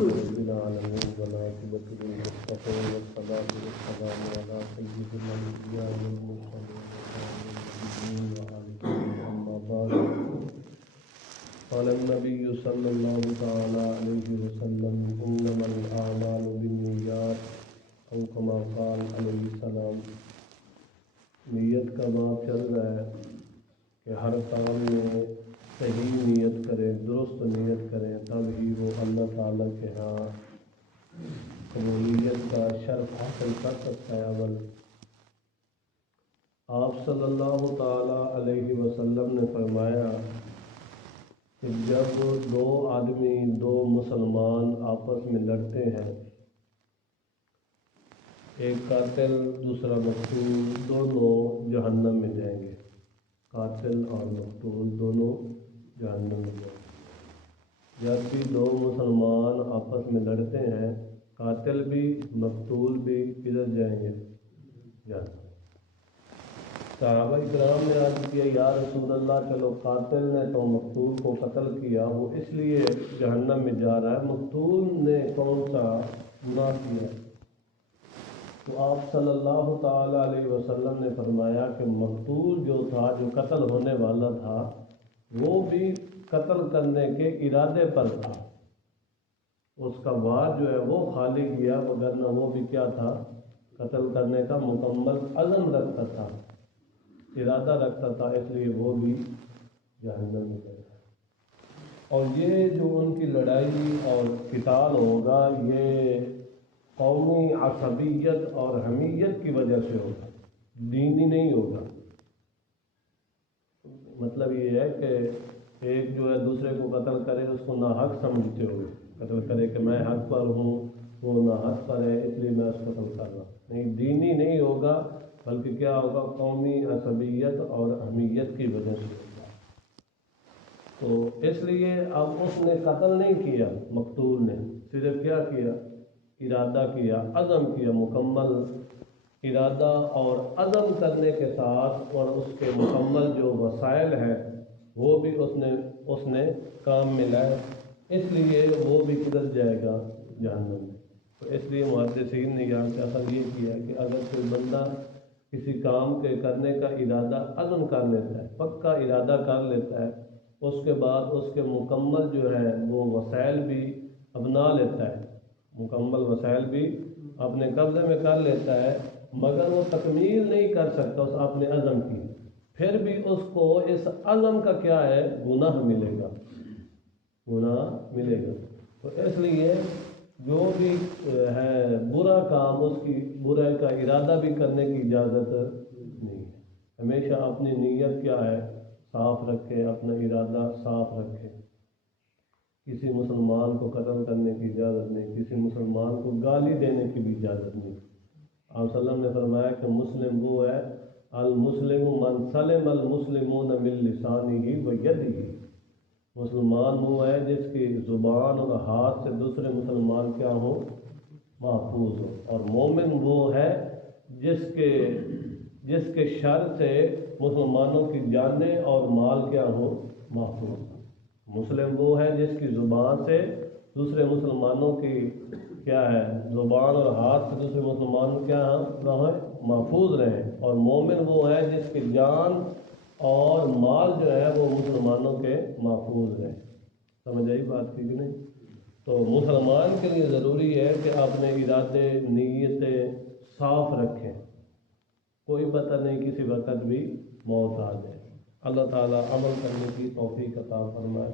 رب العالمين والعاقبة للمتقين والصلاة والسلام على سيد الأنبياء والمرسلين أما بعد قال النبي صلى الله تعالى عليه وسلم إنما الأعمال بالنيات أو كما قال عليه السلام. نیت کا باب چل رہا ہے کہ ہر کام میں صحیح نیت کریں، درست نیت کریں، تب ہی وہ اللہ تعالیٰ کے ہاں قبولیت کا شرف حاصل کر سکتا ہے عمل. آپ صلی اللہ تعالیٰ علیہ وسلم نے فرمایا کہ جب دو آدمی، دو مسلمان آپس میں لڑتے ہیں، ایک قاتل دوسرا مقتول، دونوں جہنم میں جائیں گے. قاتل اور مقتول دونوں جہنم میں جائیں گے. جب بھی دو مسلمان آپس میں لڑتے ہیں، قاتل بھی مقتول بھی کدھر جائیں گے؟ جہنم. صحابہ کرام نے عرض کیا یا رسول اللہ، چلو قاتل نے تو مقتول کو قتل کیا، وہ اس لیے جہنم میں جا رہا ہے، مقتول نے کون سا گناہ کیا؟ تو آپ صلی اللہ تعالیٰ علیہ وسلم نے فرمایا کہ مقتول جو تھا، جو قتل ہونے والا تھا، وہ بھی قتل کرنے کے ارادے پر تھا. اس کا وار جو ہے وہ خالی کیا، وگرنہ وہ بھی کیا تھا؟ قتل کرنے کا مکمل عزم رکھتا تھا، ارادہ رکھتا تھا، اس لیے وہ بھی جہنم میں گیا. اور یہ جو ان کی لڑائی اور قتال ہوگا، یہ قومی عصبیت اور حمیت کی وجہ سے ہوگا، دینی نہیں ہوگا. مطلب یہ ہے کہ ایک جو ہے دوسرے کو قتل کرے، اس کو ناحق سمجھتے ہوئے قتل کرے کہ میں حق پر ہوں، وہ ناحق پر ہے، اس لیے میں اس کو قتل کر رہا ہوں. نہیں، دینی نہیں ہوگا، بلکہ کیا ہوگا؟ قومی عصبیت اور حمیت کی وجہ سے ہوگا. تو اس لیے اب اس نے قتل نہیں کیا، مقتول نے صرف کیا کیا؟ ارادہ کیا، عزم کیا. مکمل ارادہ اور عزم کرنے کے ساتھ اور اس کے مکمل جو وسائل ہیں وہ بھی اس نے کام میں لائے، اس لیے وہ بھی کدھر جائے گا؟ جہنم میں. تو اس لیے محدثین نے یہاں سے اصل یہ کیا کہ اگر کوئی بندہ کسی کام کے کرنے کا ارادہ عزم کر لیتا ہے، پکا ارادہ کر لیتا ہے، اس کے بعد اس کے مکمل جو ہے وہ وسائل بھی اپنا لیتا ہے، مکمل وسائل بھی اپنے قبضے میں کر لیتا ہے، مگر وہ تکمیل نہیں کر سکتا اس اپنے عزم کی، پھر بھی اس کو اس عزم کا کیا ہے؟ گناہ ملے گا، گناہ ملے گا. تو اس لیے جو بھی ہے برا کام، اس کی برائی کا ارادہ بھی کرنے کی اجازت نہیں ہے. ہمیشہ اپنی نیت کیا ہے؟ صاف رکھے، اپنا ارادہ صاف رکھے. کسی مسلمان کو قتل کرنے کی اجازت نہیں، کسی مسلمان کو گالی دینے کی بھی اجازت نہیں. آپ صلی اللہ علیہ وسلم نے فرمایا کہ مسلم وہ ہے، المسلم من سلم المسلمون من لسانہ و یدہ. مسلمان وہ ہے جس کی زبان اور ہاتھ سے دوسرے مسلمان کیا ہو؟ محفوظ ہو. اور مومن وہ ہے جس کے شر سے مسلمانوں کی جانیں اور مال کیا ہو؟ محفوظ. مسلم وہ ہے جس کی زبان سے دوسرے مسلمانوں کی کیا ہے؟ زبان اور ہاتھ سے دوسرے مسلمان کیا رہے؟ محفوظ رہیں. اور مومن وہ ہے جس کی جان اور مال جو ہے وہ مسلمانوں کے محفوظ رہیں. سمجھ آئی بات کی کہ نہیں؟ تو مسلمان کے لیے ضروری ہے کہ اپنے ارادے، نیتیں صاف رکھیں. کوئی پتہ نہیں کسی وقت بھی موت آ جائے. اللہ تعالیٰ عمل کرنے کی توفیق عطا فرمائے.